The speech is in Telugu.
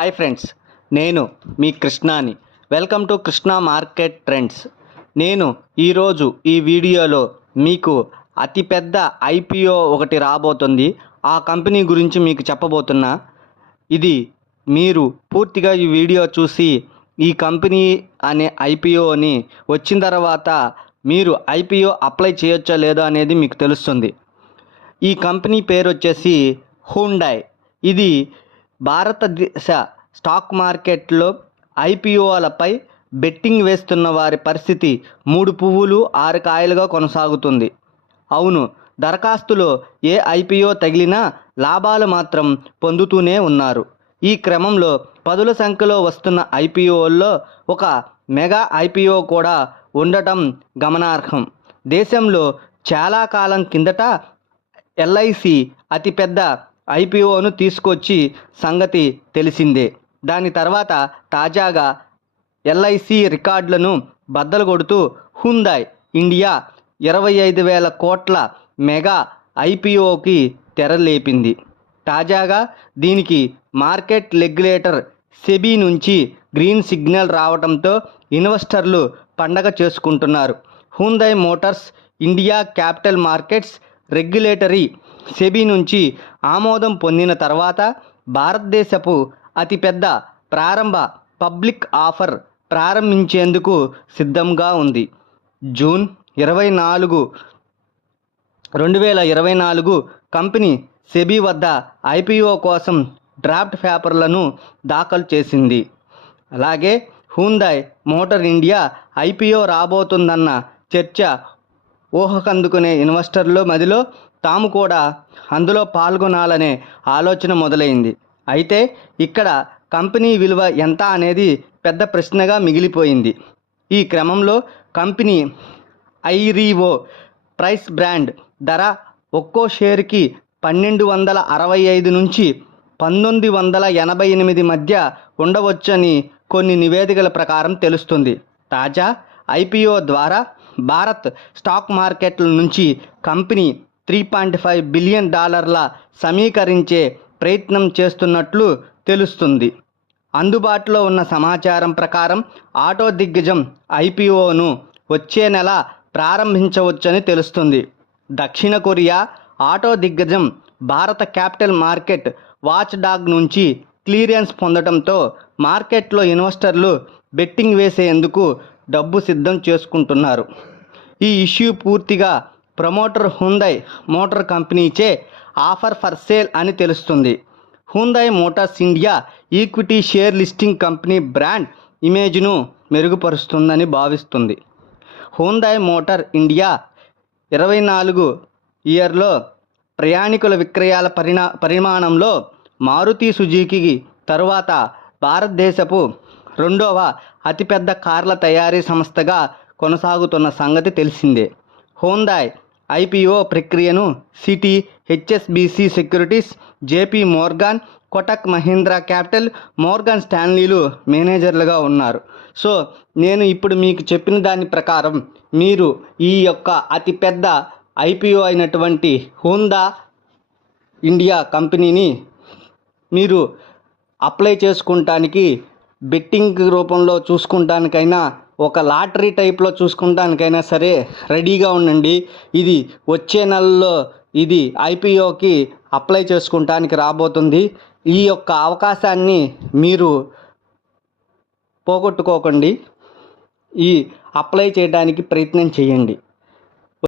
హాయ్ ఫ్రెండ్స్, నేను మీ కృష్ణాని. Welcome to Krishna market trends. నేను ఈరోజు ఈ వీడియోలో మీకు అతిపెద్ద ఐపీఓ ఒకటి రాబోతుంది. ఆ కంపెనీ గురించి మీకు చెప్పబోతున్నా. ఇది మీరు పూర్తిగా ఈ వీడియో చూసి ఈ కంపెనీ అనే ఐపీఓని వచ్చిన తర్వాత మీరు ఐపీఓ అప్లై చేయొచ్చో లేదో అనేది మీకు తెలుస్తుంది. ఈ కంపెనీ పేరు వచ్చేసి హ్యుండై. ఇది భారతదేశ స్టాక్ మార్కెట్లో ఐపీఓలపై బెట్టింగ్ వేస్తున్న వారి పరిస్థితి 3 పువ్వులు 6 కాయలుగా కొనసాగుతుంది. అవును, దరఖాస్తులో ఏ ఐపీఓ తగిలినా లాభాలు మాత్రం పొందుతూనే ఉన్నారు. ఈ క్రమంలో పదుల సంఖ్యలో వస్తున్న ఐపీఓల్లో ఒక మెగా ఐపీఓ కూడా ఉండటం గమనార్హం. దేశంలో చాలా కాలం కిందట ఎల్ఐసి అతిపెద్ద ఐపీఓను తీసుకొచ్చి సంగతి తెలిసిందే. దాని తర్వాత తాజాగా ఎల్ఐసి రికార్డులను బద్దలు కొడుతూ హ్యుండై ఇండియా 25,000 కోట్ల మెగా ఐపీఓకి తెరలేపింది. తాజాగా దీనికి మార్కెట్ రెగ్యులేటర్ సెబీ నుంచి గ్రీన్ సిగ్నల్ రావడంతో ఇన్వెస్టర్లు పండగ చేసుకుంటున్నారు. Hyundai motors India capital markets regulatory SEBI నుంచి ఆమోదం పొందిన తర్వాత భారతదేశపు అతిపెద్ద ప్రారంభ పబ్లిక్ ఆఫర్ ప్రారంభించేందుకు సిద్ధంగా ఉంది. జూన్ 24, 2024 కంపెనీ సెబీ వద్ద ఐపీఓ కోసం డ్రాఫ్ట్ పేపర్లను దాఖలు చేసింది. అలాగే హ్యుండై మోటార్ ఇండియా ఐపీఓ రాబోతుందన్న చర్చ ఊహకందుకునే ఇన్వెస్టర్ల మదిలో తాము కూడా అందులో పాల్గొనాలనే ఆలోచన మొదలైంది. అయితే ఇక్కడ కంపెనీ విలువ ఎంత అనేది పెద్ద ప్రశ్నగా మిగిలిపోయింది. ఈ క్రమంలో కంపెనీ ఐరీవో ప్రైస్ బ్రాండ్ ధర ఒక్కో షేరుకి 1,265 నుంచి 1,988 మధ్య ఉండవచ్చని కొన్ని నివేదికల ప్రకారం తెలుస్తుంది. తాజా ఐపీఓ ద్వారా భారత్ స్టాక్ మార్కెట్ల నుంచి కంపెనీ $3.5 బిలియన్ సమీకరించే ప్రయత్నం చేస్తున్నట్లు తెలుస్తుంది. అందుబాటులో ఉన్న సమాచారం ప్రకారం ఆటో దిగ్గజం ఐపీఓను వచ్చే నెల ప్రారంభించవచ్చని తెలుస్తుంది. దక్షిణ కొరియా ఆటో దిగ్గజం భారత క్యాపిటల్ మార్కెట్ వాచ్ డాగ్ నుంచి క్లియరెన్స్ పొందడంతో మార్కెట్లో ఇన్వెస్టర్లు బెట్టింగ్ వేసేందుకు డబ్బు సిద్ధం చేసుకుంటున్నారు. ఈ ఇష్యూ పూర్తిగా ప్రమోటర్ హ్యుండై మోటార్ కంపెనీచే ఆఫర్ ఫర్ సేల్ అని తెలుస్తుంది. Hyundai motors India equity share listing company brand ఇమేజ్ను మెరుగుపరుస్తుందని భావిస్తుంది. హ్యుండై మోటార్ ఇండియా 24 ఇయర్లో ప్రయాణికుల విక్రయాల పరిమాణంలో మారుతి సుజుకి తరువాత భారతదేశపు రెండవ అతిపెద్ద కార్ల తయారీ సంస్థగా కొనసాగుతున్న సంగతి తెలిసిందే. హ్యుండై ఐపీఓ ప్రక్రియను Citi, HSBC securities, JP Morgan, Kotak Mahindra capital, Morgan స్టాన్లీలు మేనేజర్లుగా ఉన్నారు. సో నేను ఇప్పుడు మీకు చెప్పిన దాని ప్రకారం మీరు ఈ యొక్క అతిపెద్ద ఐపీఓ అయినటువంటి హ్యుండై ఇండియా కంపెనీని మీరు అప్లై చేసుకుంటానికి బెట్టింగ్ రూపంలో చూసుకుంటానికైనా ఒక లాటరీ టైప్లో చూసుకుంటానికైనా సరే రెడీగా ఉండండి. ఇది వచ్చే నెలలో ఇది ఐపీఓకి అప్లై చేసుకుంటానికి రాబోతుంది. ఈ యొక్క అవకాశాన్ని మీరు పోగొట్టుకోకండి. ఈ అప్లై చేయడానికి ప్రయత్నం చేయండి.